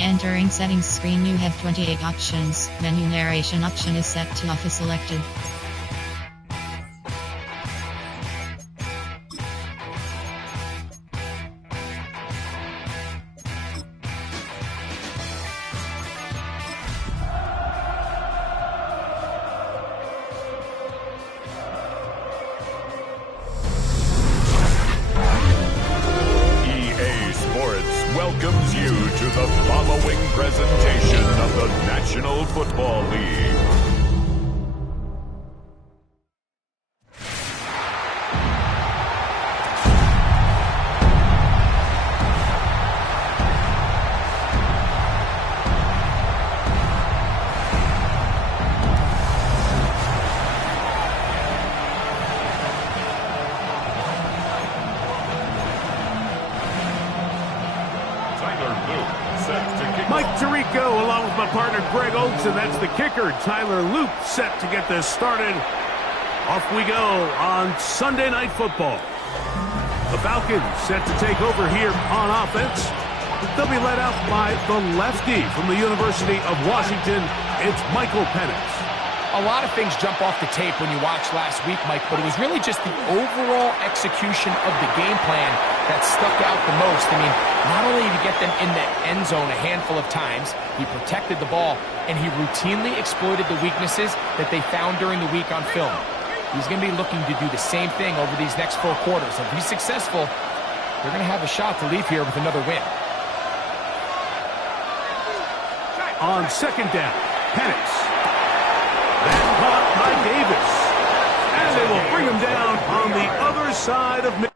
Entering settings screen, you have 28 options. Menu narration option is set to off is selected. Welcomes you to the following presentation of the National Football League. Mike Tirico along with my partner Greg Oakes, and that's the kicker, Tyler Loop, set to get this started. Off we go on Sunday Night Football. The Falcons set to take over here on offense. They'll be led out by the lefty from the University of Washington. It's Michael Penix. A lot of things jump off the tape when you watch last week, Mike, but it was really just the overall execution of the game plan that stuck out the most. I mean, not only did he get them in the end zone a handful of times, he protected the ball, and he routinely exploited the weaknesses that they found during the week on film. He's going to be looking to do the same thing over these next 4 quarters. If he's successful, they're going to have a shot to leave here with another win. On second down, Penix. That caught by Davis. And they will bring him down on the other side of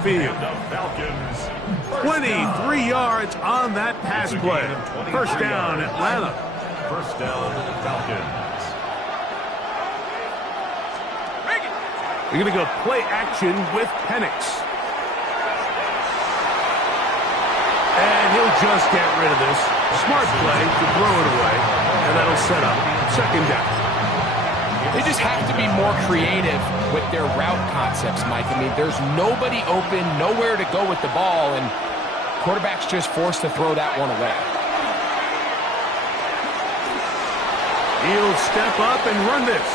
field. The Falcons. 23 yards on that pass play. First down, Atlanta. First down, Falcons. We're going to go play action with Penix. And he'll just get rid of this. Smart play to throw it away. And that'll set up second down. They just have to be more creative with their route concepts, Mike. I mean, there's nobody open, nowhere to go with the ball, and quarterback's just forced to throw that one away. He'll step up and run this.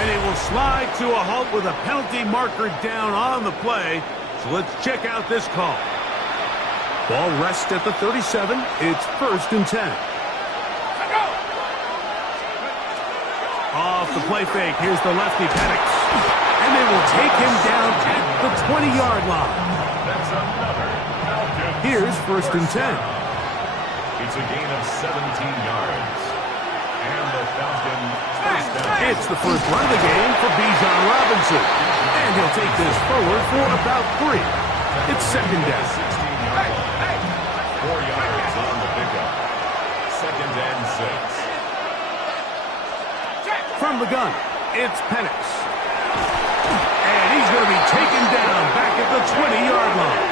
And he will slide to a halt with a penalty marker down on the play. So let's check out this call. Ball rests at the 37. It's first and 10. Off the play fake. Here's the lefty Penix. And they will take him down at the 20-yard line. That's another Falcon. Here's first and 10. It's a gain of 17 yards. And the Falcons first down. It's the first run of the game for Bijan Robinson. And he'll take this forward for about 3. It's second down. 4 yards on the pickup. Second and 6. From the gun, it's Penix. And he's going to be taken down back at the 20-yard line.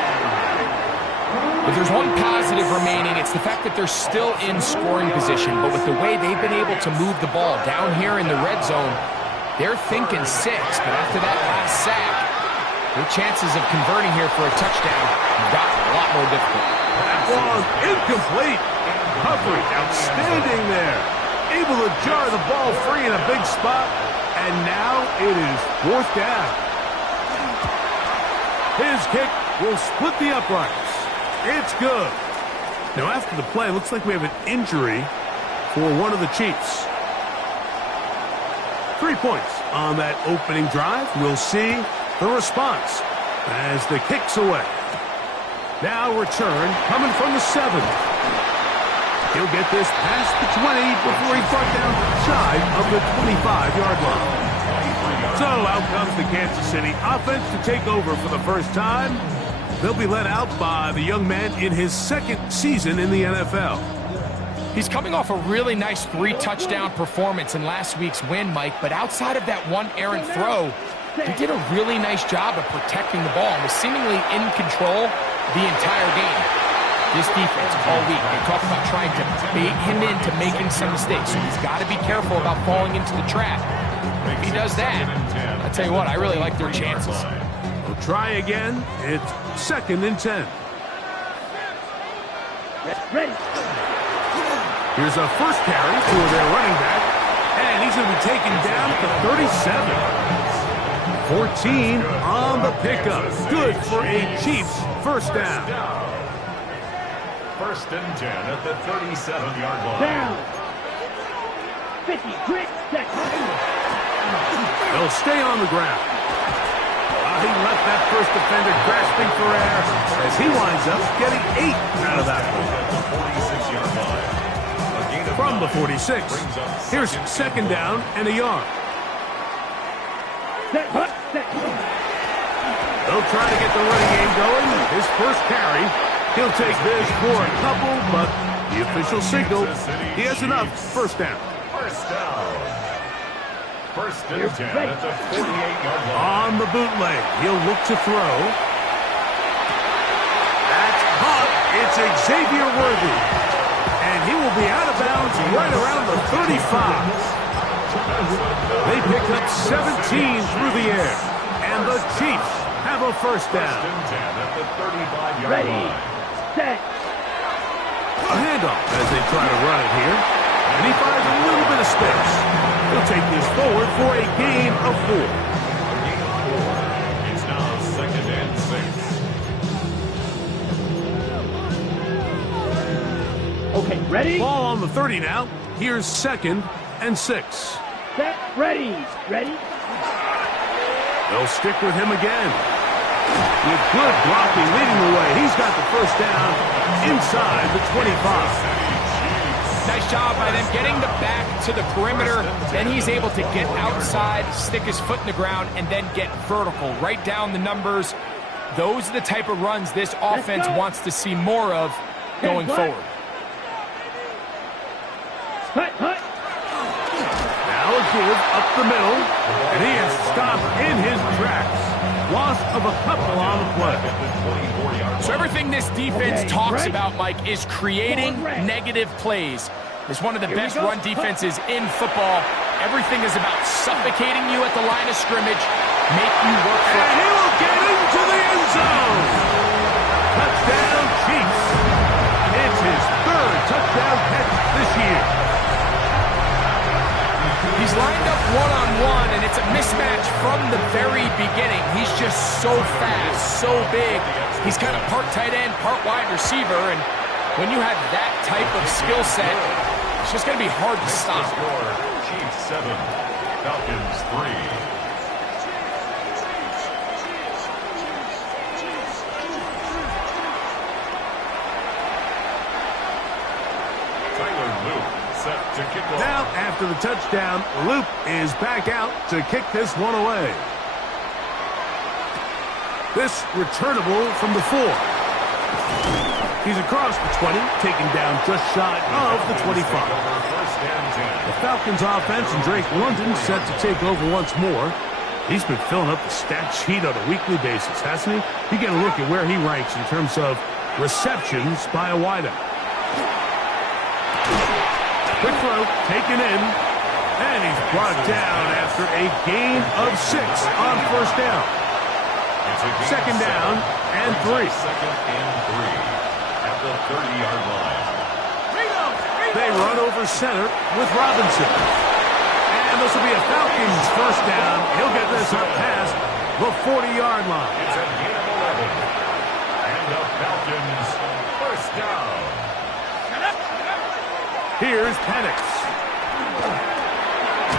If there's one positive remaining, it's the fact that they're still in scoring position. But with the way they've been able to move the ball down here in the red zone, they're thinking 6. But after that last sack, their chances of converting here for a touchdown have gotten a lot more difficult. That was incomplete. Coverage outstanding there. Able to jar the ball free in a big spot. And now it is fourth down. His kick will split the uprights. It's good. Now after the play, looks like we have an injury for one of the Chiefs. 3 points on that opening drive. We'll see the response as the kick's away. Now return coming from the 7. He'll get this past the 20 before he's brought down shy of the 25-yard line. So out comes the Kansas City offense to take over for the first time. They'll be led out by the young man in his second season in the NFL. He's coming off a really nice 3-touchdown performance in last week's win, Mike, but outside of that one errant throw, he did a really nice job of protecting the ball and was seemingly in control the entire game. This defense all week, they talk about trying to bait him into making some mistakes, so he's got to be careful about falling into the trap. If he does that, I'll tell you what, I really like their chances. We'll try again. It's second and 10. Ready. Here's a first carry for their running back, and he's going to be taken down at the 37. 14 on the pickup. Good for a Chiefs first down. First and 10 at the 37-yard line. Down. 50. Quick. They'll stay on the ground. He left that first defender grasping for air as he winds up getting 8 out of that one. From the 46, here's second down and a yard. They'll try to get the running game going. His first carry. He'll take this for a couple, but the official signal, he has enough. First down. First down. First and 10 at the 48-yard line. On the bootleg, he'll look to throw. That's caught. It's Xavier Worthy. And he will be out of bounds right around the 35. They pick up 17 through the air. And the Chiefs have a first down. First and 10 at the 35-yard Ready. line. Set. A handoff as they try to run it here. And he finds a little bit of space. He'll take this forward for a gain of 4. Gain of 4. It's now second and 6. Okay, ready? Ball on the 30 now. Here's second and 6. Set. Ready. Ready. They'll stick with him again. With good blocking leading the way, he's got the first down inside the 25. Nice job by them getting the back to the perimeter. Then he's able to get outside, stick his foot in the ground, and then get vertical. Right down the numbers. those are the type of runs this offense wants to see more of going forward. Now a give up the middle, and he is stopped in his tracks. Loss of a couple on the play. So everything this defense talks about, Mike, is creating negative plays. It's one of the best run defenses in football. Everything is about suffocating you at the line of scrimmage, make you work for it. And he will get into the end zone. Touchdown, Chiefs. It's his third touchdown catch this year. He's lined up one-on-one, and it's a mismatch from the very beginning. He's just so fast, so big. He's kind of part tight end, part wide receiver, and when you have that type of skill set, it's just going to be hard to stop. Chiefs 7, Falcons 3. Now, after the touchdown, Luke is back out to kick this one away. This returnable from the 4. He's across the 20, taken down just shy of the 25. The Falcons offense and Drake London set to take over once more. He's been filling up the stat sheet on a weekly basis, hasn't he? You get a look at where he ranks in terms of receptions by a wideout. Quick throw, taken in, and he's brought down after a gain of 6 on first down. Second down and 3. Second and 3 at the 30-yard line. They run over center with Robinson. And this will be a Falcons first down. He'll get this up past the 40-yard line. It's a gain of 11. And the Falcons first down. Here's Penix.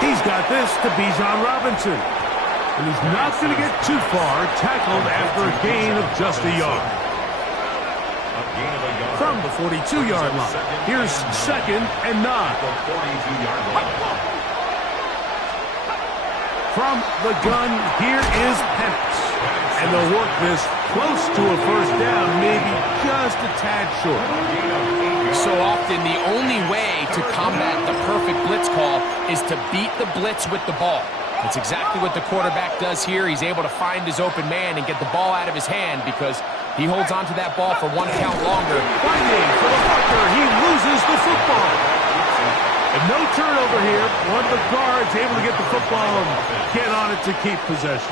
He's got this to Bijan Robinson. And he's not going to get too far, tackled after a gain of just a yard. From the 42-yard line, here's second and 9. From the gun, here is Penix. And they'll work this close to a first down, maybe just a tad short. So often, the only way to combat the perfect blitz call is to beat the blitz with the ball. That's exactly what the quarterback does here. He's able to find his open man and get the ball out of his hand because he holds onto that ball for 1 count longer. Finding for the Bucker, he loses the football. And no turnover here. One of the guards able to get the football and get on it to keep possession.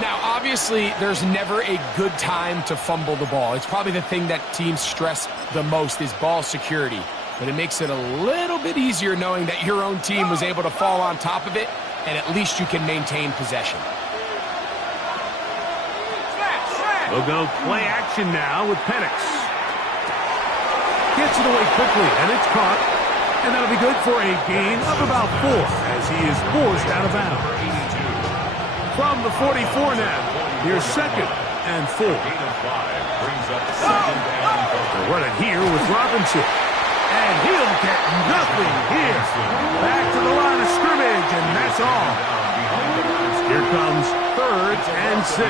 Now, obviously, there's never a good time to fumble the ball. It's probably the thing that teams stress the most is ball security. But it makes it a little bit easier knowing that your own team was able to fall on top of it, and at least you can maintain possession. We'll go play action now with Penix. Gets it away quickly, and it's caught. And that'll be good for a gain of about 4 as he is forced out of bounds. From the 44 now, here's second and 4. They'll run it here with Robinson. And he'll get nothing here. Back to the line of scrimmage, and that's all. Here comes third and 6.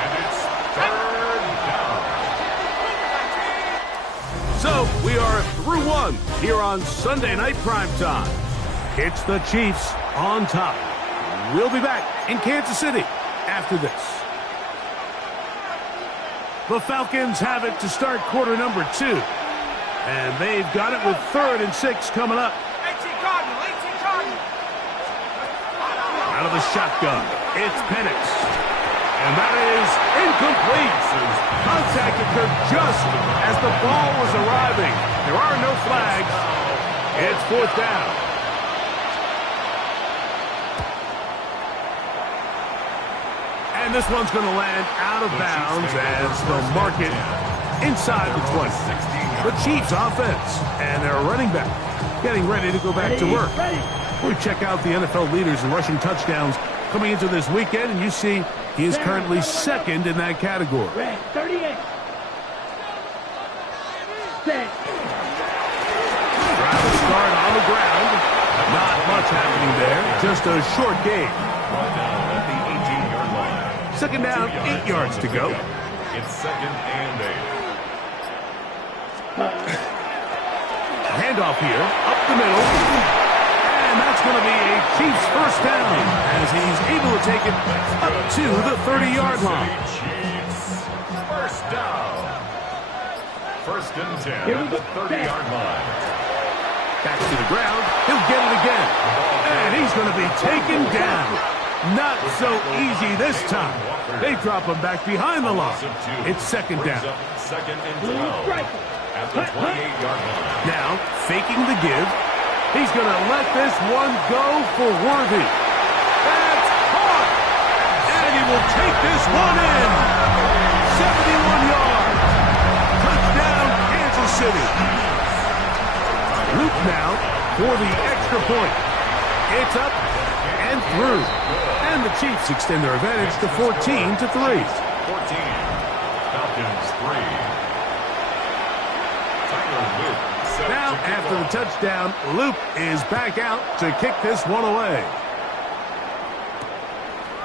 And it's third down. So we are through 1 here on Sunday Night Primetime. It's the Chiefs on top. We'll be back in Kansas City after this. The Falcons have it to start quarter number 2. And they've got it with third and 6 coming up. 18 Cardinal. Out of the shotgun, it's Penix. And that is incomplete. Contact occurred just as the ball was arriving. There are no flags. It's fourth down. And this one's going to land out of bounds as they'll mark it inside the 20. The Chiefs offense and their running back getting ready to go back to work. We check out the NFL leaders in rushing touchdowns coming into this weekend, and you see he is currently second in that category. 38. Travis start on the ground. Not much happening there. Just a short game. Second down, 8 yards to go. It's second and 8. Handoff here, up the middle. And that's going to be a Chiefs first down as he's able to take it up to the 30-yard line. Chiefs first down. First and 10 at the 30-yard line. Back to the ground. He'll get it again. And he's going to be taken down. Not so easy this time. They drop him back behind the line. It's second down. Second and 12 at the 28-yard line. Now, faking the give. He's going to let this one go for Worthy. That's caught. And he will take this one in. 71 yards. Touchdown, Kansas City. Luke now for the extra point. It's up and through. And the Chiefs extend their advantage to 14-3. 14. Falcons 3. Now, after the touchdown, Luke is back out to kick this one away.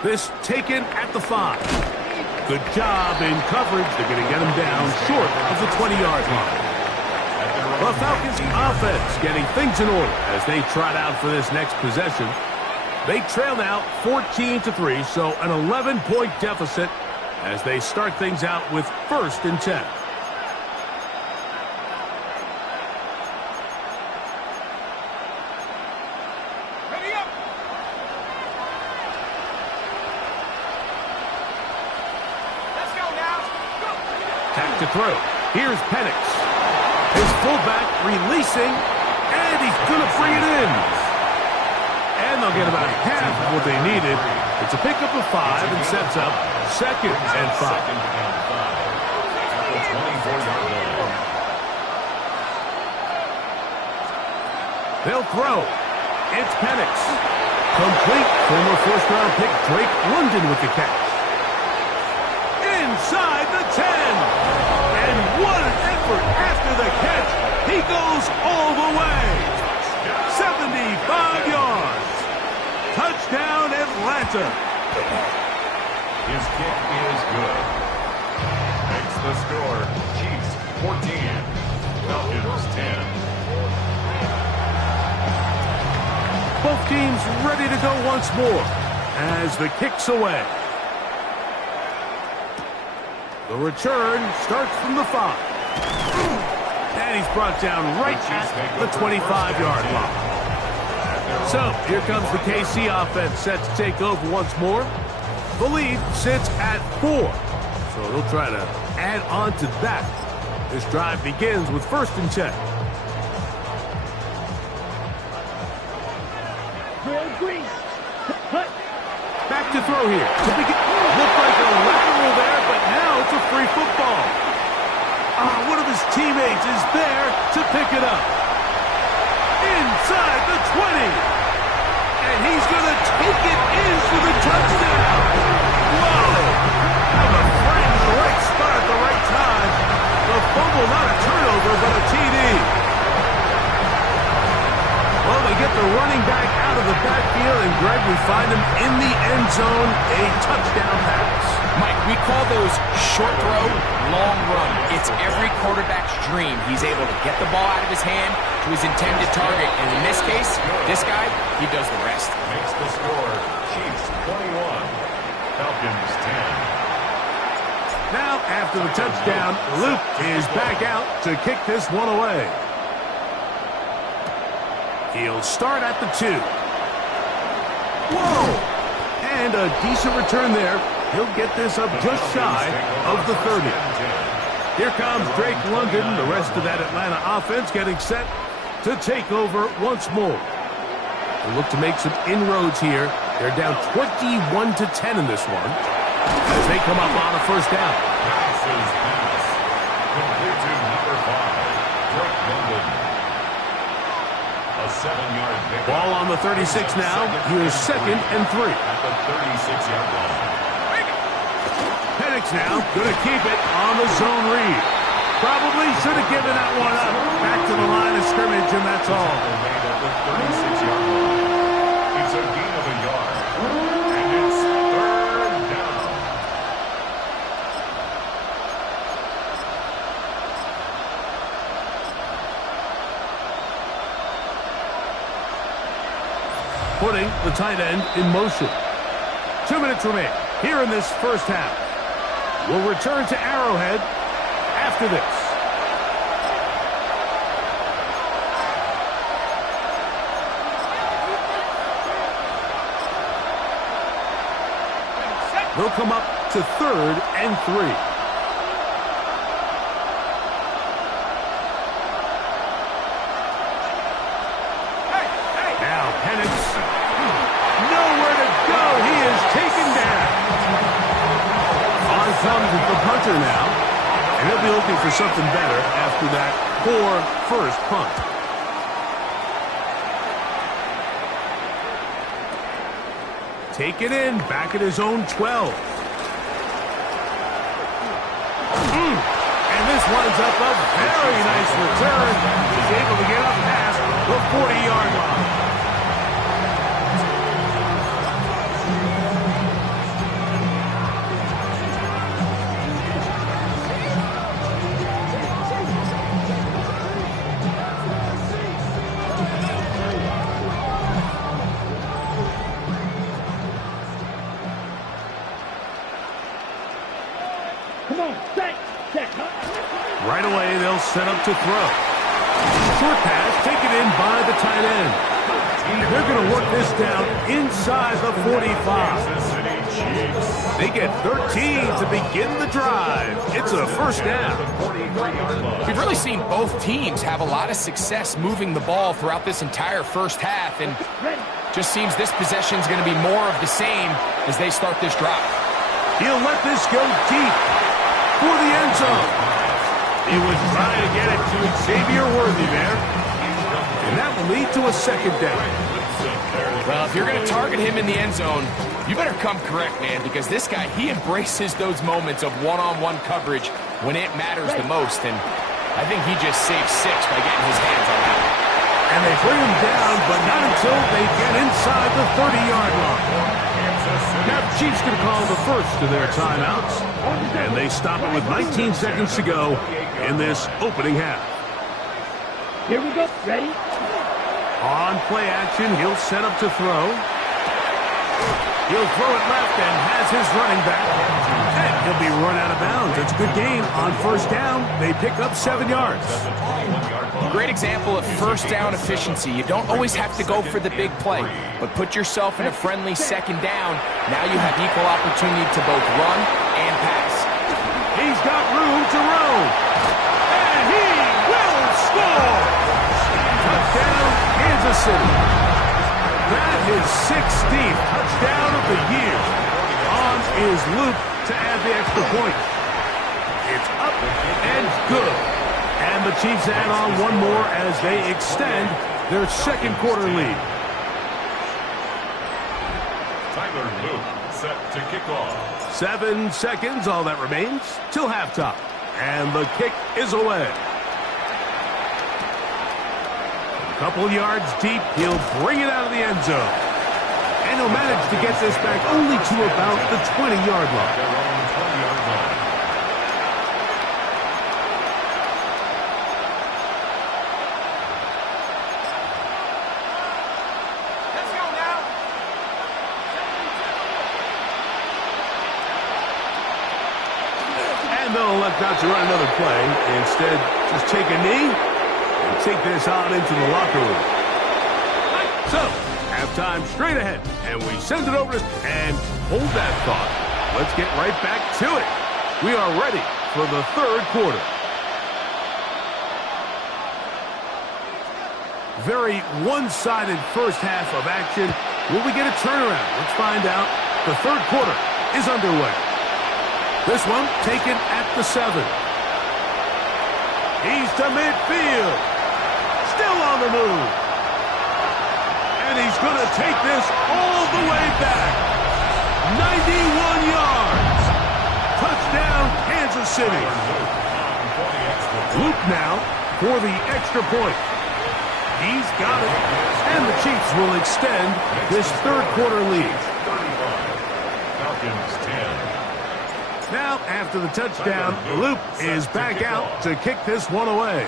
This taken at the 5. Good job in coverage. They're going to get him down short of the 20-yard line. The Falcons offense getting things in order as they trot out for this next possession. They trail now 14-3, so an 11-point deficit as they start things out with first and 10. To throw. Here's Penix. His fullback releasing, and he's going to bring it in. And they'll get about half of what they needed. It's a pickup of 5 and sets up second and 5. They'll throw. It's Penix. Complete. Former first-round pick Drake London with the catch. Inside the 10. And what an effort after the catch. He goes all the way. 75 yards. Touchdown, Atlanta. His kick is good. Makes the score. Chiefs 14. Falcons 10. Both teams ready to go once more as the kick's away. The return starts from the 5. And he's brought down right at the 25-yard line. So, here comes the KC offense set to take over once more. The lead sits at 4. So they'll try to add on to that. This drive begins with first and 10. Back to throw here. Looked like a lateral there, but now it's a free football. One of his teammates is there to pick it up. Inside the 20. And he's going to take it in for the touchdown. Whoa! Have a friend in the right spot at the right time. The fumble, not a turnover, but a TD. Well, they get the running back out of the backfield, and Greg, we find him in the end zone, a touchdown pass. Mike, we call those short throw, long run. It's every quarterback's dream. He's able to get the ball out of his hand to his intended target, and in this case, this guy, he does the rest. Makes the score. Chiefs 21. Falcons 10. Now, after the touchdown, Luke is back out to kick this one away. He'll start at the 2. Whoa! And a decent return there. He'll get this up just shy of the 30. Here comes Drake London. The rest of that Atlanta offense getting set to take over once more. They look to make some inroads here. They're down 21-10 in this one as they come up on a first down. Passes pass. Complete to number 5. Drake London. A 7-yard pickup. Ball on the 36 now. Here's second and 3. At the 36-yard line. Penix now going to keep it on the zone read. Probably should have given that one up. Back to the line of scrimmage, and that's all. Made at the 36-yard line. It's a gain of a yard. And it's third down. putting the tight end in motion. 2 minutes remain here in this first half. We'll return to Arrowhead after this. They'll come up to 3rd and 3. Now Penix. Nowhere to go. He is taken down. On comes the punter now. And he'll be looking for something better after that poor first punt. Take it in, back at his own 12. And this winds up a very nice return. He's able to get up past the 40-yard line. Come on, set. Right away, they'll set up to throw. Short pass taken in by the tight end. They're going to work this down inside the 45. They get 13 to begin the drive. It's a first down. We've really seen both teams have a lot of success moving the ball throughout this entire first half, and just seems this possession is going to be more of the same as they start this drive. He'll let this go deep for the end zone. He was trying to get it to Xavier Worthy there. And that will lead to a second down. Well, if you're going to target him in the end zone, you better come correct, man, because this guy, he embraces those moments of one-on-one coverage when it matters the most, and I think he just saved 6 by getting his hands on that. And they bring him down, but not until they get inside the 30-yard line. Now the Chiefs going to call the first of their timeouts, and they stop it with 19 seconds to go in this opening half. Here we go. Ready? On play action, he'll set up to throw. He'll throw it left and has his running back. And he'll be run out of bounds. It's a good game. On first down, they pick up 7 yards. Great example of first down efficiency. You don't always have to go for the big play, but put yourself in a friendly second down. Now you have equal opportunity to both run and pass. He's got room to roam. And he will score. Touchdown, Kansas City. That is 16th touchdown of the year. On is Luke to add the extra point. It's up and good. And the Chiefs add on one more as they extend their second quarter lead. Tyler Luke set to kick off. 7 seconds, all that remains, till halftime. And the kick is away. A couple yards deep, he'll bring it out of the end zone. And he'll manage to get this back only to about the 20-yard line. And they'll elect not to run another play. Instead, just take a knee and take this on into the locker room. So, halftime straight ahead. And we send it over to... And hold that thought. Let's get right back to it. We are ready for the third quarter. Very one-sided first half of action. Will we get a turnaround? Let's find out. The third quarter is underway. This one taken at the 7. He's to midfield. Still on the move. And he's going to take this all the way back. 91 yards. Touchdown, Kansas City. Luke now for the extra point. He's got it. And the Chiefs will extend this third quarter lead. Falcons 10. Now, after the touchdown, Luke is back out to kick this one away.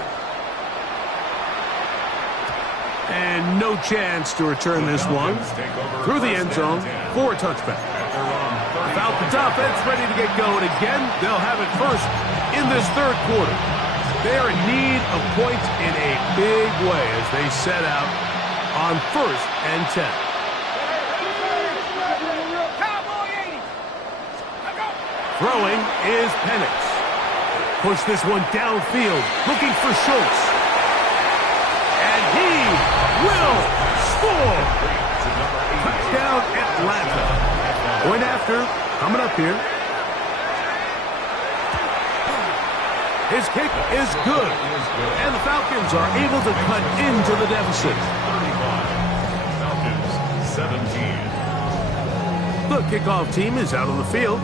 And no chance to return this one through the end zone for a touchback. Falcons offense ready to get going again. They'll have it first in this third quarter. They're in need of points in a big way as they set out on 1st and 10. Throwing is Penix. Push this one downfield, looking for Schultz. And he will score. Touchdown Atlanta. Point after, coming up here. His kick is good. And the Falcons are able to cut into the deficit. 35, Falcons 17. The kickoff team is out on the field.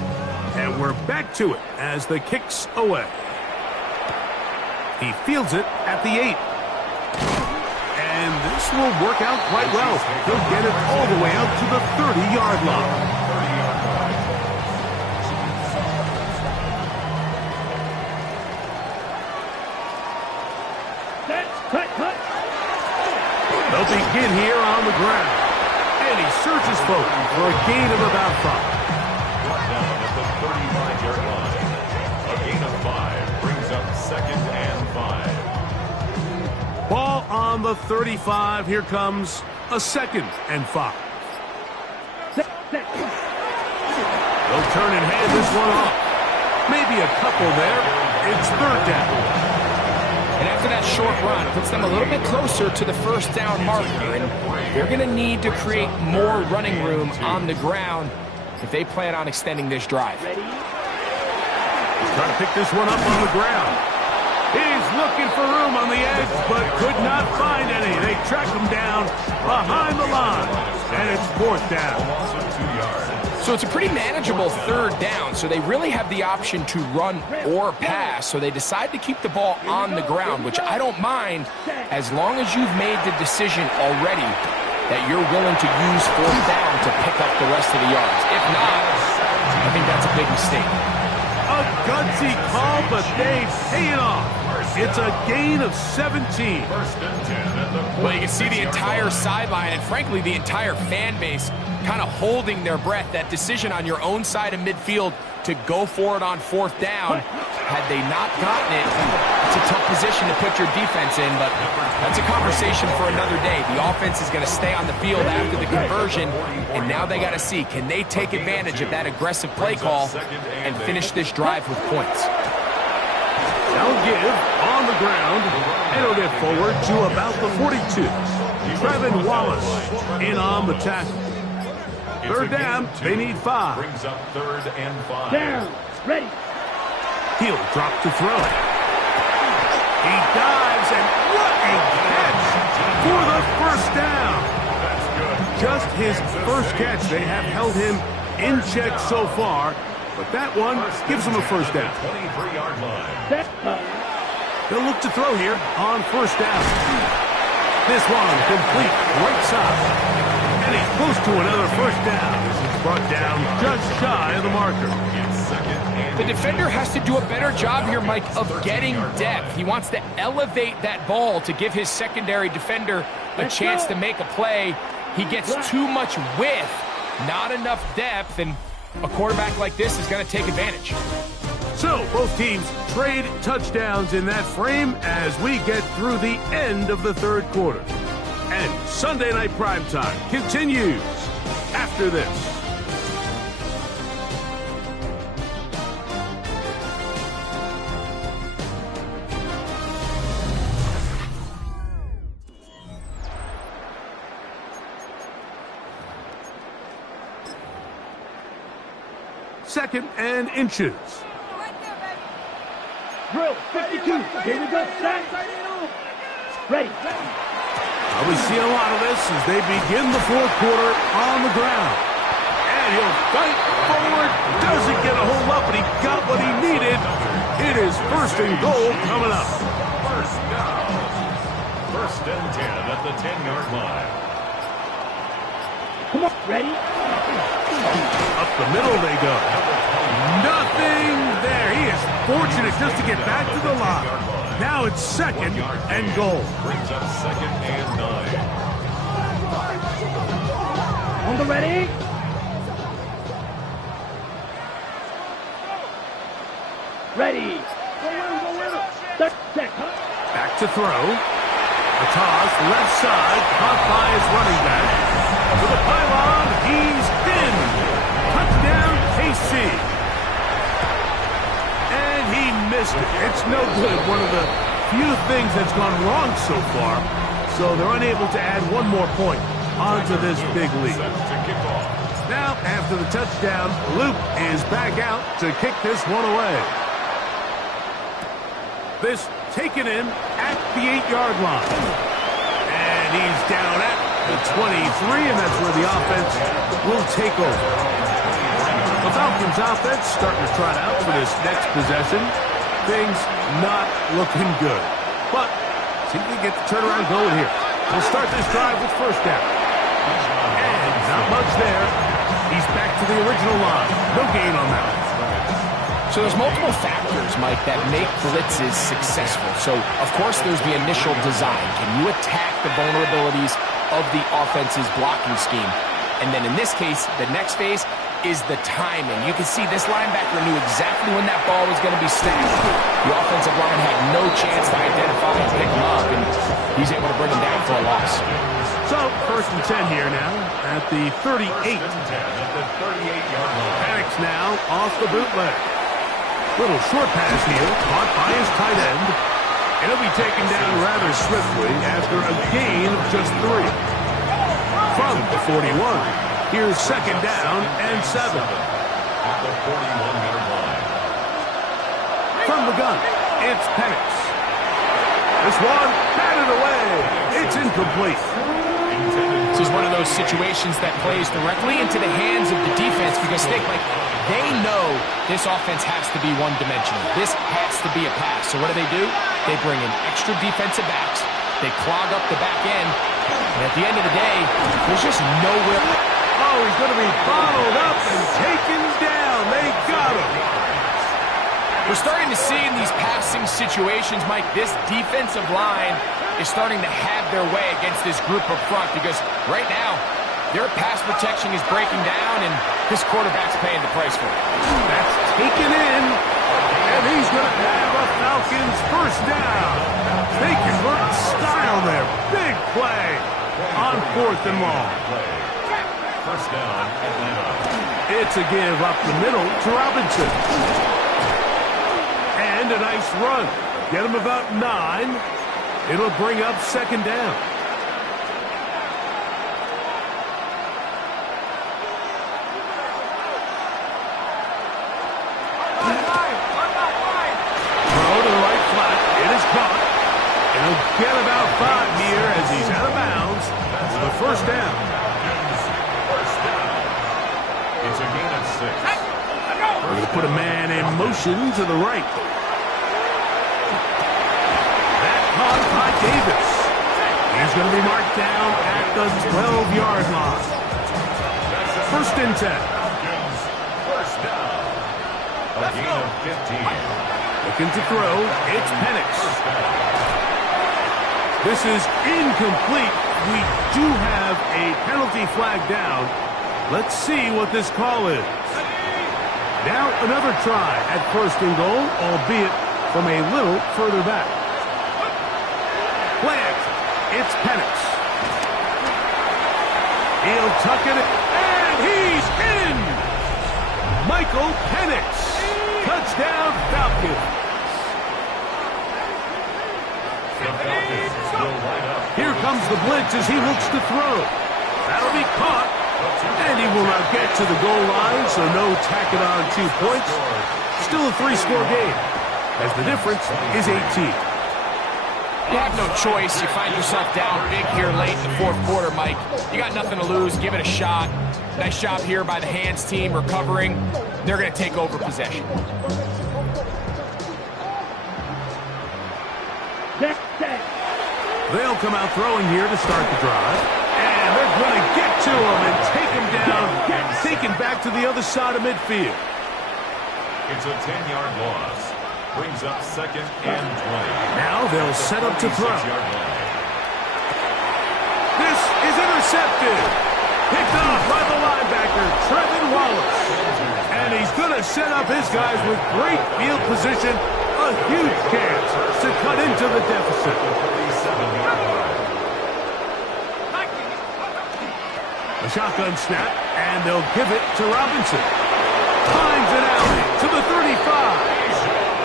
And we're back to it as the kick's away. He fields it at the 8. And this will work out quite well. He'll get it all the way out to the 30-yard line. They'll begin here on the ground. And he searches forward for a gain of about 5. Brought down at the 35-yard line. A gain of 5 brings up 2nd and 5. Ball on the 35. Here comes a 2nd and 5. They'll turn and hand this one off. Maybe a couple there. It's 3rd down. And after that short run, it puts them a little bit closer to the 1st down marker. And they're going to need to create more running room on the ground if they plan on extending this drive. Trying to pick this one up on the ground. He's looking for room on the edge, but could not find any. They track him down behind the line, and it's 4th down. So it's a pretty manageable 3rd down, so they really have the option to run or pass, so they decide to keep the ball on the ground, which I don't mind as long as you've made the decision already that you're willing to use 4th down to pick up the rest of the yards. If not, I think that's a big mistake. A gutsy call, but they pay it off. It's a gain of 17. Well, you can see the entire sideline and, frankly, the entire fan base kind of holding their breath. That decision on your own side of midfield to go for it on 4th down, had they not gotten it, it's a tough position to put your defense in, but that's a conversation for another day. The offense is going to stay on the field after the conversion, and now they got to see, can they take advantage of that aggressive play call and finish this drive with points? They'll give on the ground, and it'll get forward to about the 42. Trevin Wallace in on the tackle. 3rd down, they need 5. Brings up 3rd and 5. Down. Ready. He'll drop to throw. He dives, and what a catch for the 1st down. That's good. Just his first catch. They have held him in check so far, but that one gives him a 1st down. 23-yard line. They'll look to throw here on 1st down. This one complete right side. And he's close to another 1st down. This is brought down just shy of the marker. The defender has to do a better job here, Mike, of getting depth. He wants to elevate that ball to give his secondary defender a chance to make a play. He gets too much width, not enough depth, and a quarterback like this is going to take advantage. So both teams trade touchdowns in that frame as we get through the end of the 3rd quarter. And Sunday Night Primetime continues after this. Second and inches. Drill 52. Here we go. Set. Ready. We see a lot of this as they begin the 4th quarter on the ground. And he'll fight forward. Doesn't get a whole lot, but he got what he needed. It is 1st and goal coming up. 1st down. 1st and 10 at the 10-yard line. Come on. Ready. Up the middle they go. Nothing there. He is fortunate just to get back to the line. Now it's 2nd and goal. Brings up 2nd and 9. On the ready. Ready. Set. Back to throw. A toss, left side, caught by his running back. To the pylon, he's in. Touchdown, KC. And he missed it. It's no good. One of the few things that's gone wrong so far. So they're unable to add one more point onto this big lead. Now, after the touchdown, Luke is back out to kick this one away. This taken in at the 8-yard line. And he's down at the 23, and that's where the offense will take over. The Falcons offense starting to trot out for this next possession. Things not looking good. But see if they get the turnaround going here. We'll start this drive with first down. And not much there. He's back to the original line. No gain on that. So there's multiple factors, Mike, that make blitzes successful. So, of course, there's the initial design. Can you attack the vulnerabilities of the offense's blocking scheme? And then in this case, the next phase is the timing. You can see this linebacker knew exactly when that ball was going to be snapped. The offensive line had no chance to identify and pick him up, and he's able to bring him down for a loss. So, first and 10 here now at the 38. Penix now off the bootleg. Little short pass here, caught by his tight end. And he'll be taken down rather swiftly after a gain of just 3. From the 41, here's second down and 7. At the 41-yard line. From the gun, it's Penix. This one batted away. It's incomplete. This is one of those situations that plays directly into the hands of the defense because they know this offense has to be one-dimensional. This has to be a pass. So what do? They bring in extra defensive backs. They clog up the back end. And at the end of the day, there's just nowhere. Oh, he's going to be bottled up and taken down. They got him. We're starting to see in these passing situations, Mike, this defensive line is starting to have their way against this group up front because right now, their pass protection is breaking down, and this quarterback's paying the price for it. That's taken in, and he's going to have a Falcons first down. They convert style there. Big play on 4th and long. First down, Atlanta. It's a give up the middle to Robinson. And a nice run. Get him about 9. It'll bring up second down. Throw to the right flat. It is caught. And he'll get about 5 here as he's out of bounds for the first down. First down. It's a gain of 6. We're going to put a man in motion to the right. That caught by Davis. He's going to be marked down at the 12-yard line. First and 10. First down. A gain of 15. Looking to throw. It's Penix. This is incomplete. We do have a penalty flag down. Let's see what this call is. Now another try at first and goal, albeit from a little further back. Play action. It's Penix. He'll tuck it in, and he's in! Michael Penix. Touchdown, Falcons. Here comes the blitz as he looks to throw. That'll be caught. And he will not get to the goal line, so no tacking on 2 points. Still a 3-score game, as the difference is 18. You have no choice. You find yourself down big here late in the 4th quarter, Mike. You got nothing to lose. Give it a shot. Nice job here by the hands team recovering. They're going to take over possession. They'll come out throwing here to start the drive. And they're going to get to him and take him down, taken back to the other side of midfield. It's a 10-yard loss. Brings up second and 20. Now they'll set up to throw. This is is intercepted. Picked off by the linebacker, Trevin Wallace. And he's going to set up his guys with great field position. A huge chance to cut into the deficit. A shotgun snap, and they'll give it to Robinson. Finds an alley to the 35.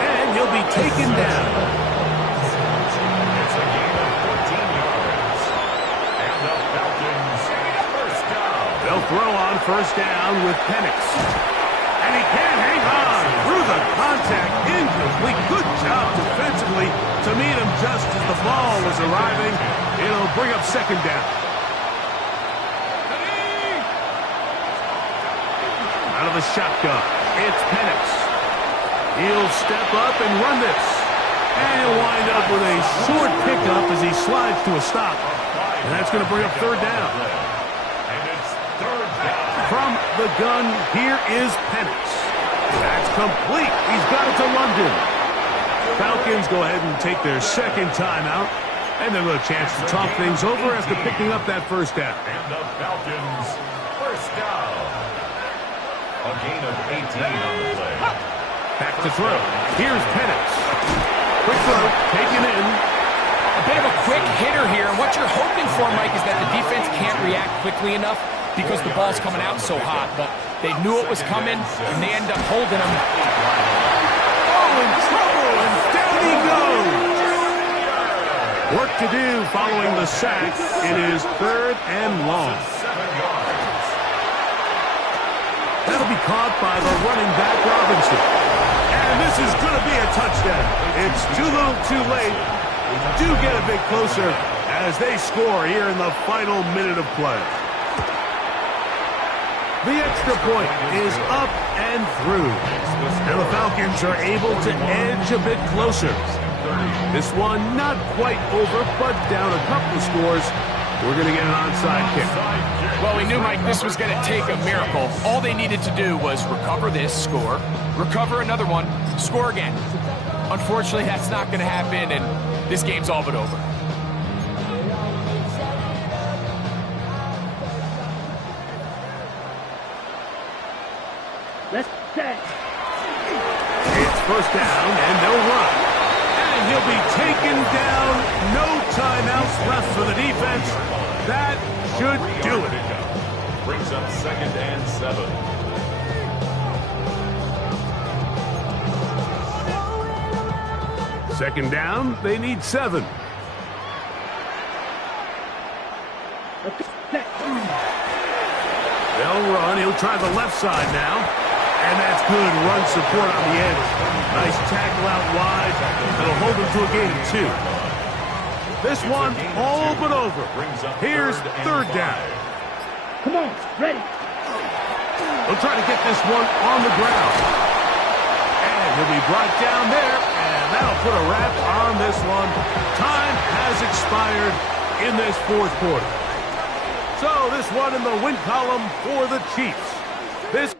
And he'll be taken down. It's a gain of 14 yards. And the Falcons, first down. They'll throw on first down with Penix. And he can't hang on through the contact. Incomplete. Good job defensively to meet him just as the ball was arriving. It'll bring up second down. Out of the shotgun, it's Penix. He'll step up and run this. And he'll wind up with a short pickup as he slides to a stop. And that's going to bring up third down. And it's third down. From the gun, here is Penix. That's complete. He's got it to London. Falcons go ahead and take their second timeout. And they'll have a chance to talk things over after picking up that first down. And the Falcons, first down. A gain of 18 on the play. Back to throw. Here's Penix. Quick throw, taken in. A bit of a quick hitter here, and what you're hoping for, Mike, is that the defense can't react quickly enough because the ball's coming out so hot. But they knew it was coming, and they end up holding him. Oh, in trouble, and down he goes. Work to do following the sack. It is third and long. That'll be caught by the running back, Robinson. And this is going to be a touchdown. It's too little too late. Do get a bit closer as they score here in the final minute of play. The extra point is up and through. And the Falcons are able to edge a bit closer. This one not quite over, but down a couple of scores. We're going to get an onside kick. Well, we knew, Mike, this was going to take a miracle. All they needed to do was recover this, score, recover another one, score again. Unfortunately, that's not going to happen, and this game's all but over. Let's set. It's first down, and they'll run. And he'll be taken down. No timeouts left for the defense. That should do it. Brings up second and 7. Second down, they need 7. They'll run. He'll try the left side now. And that's good run support on the edge. Nice tackle out wide. That'll hold him to a gain of 2. This one all but over. Here's third down. Come on, ready. He'll try to get this one on the ground. And he'll be brought down there. And that'll put a wrap on this one. Time has expired in this fourth quarter. So this one in the win column for the Chiefs. This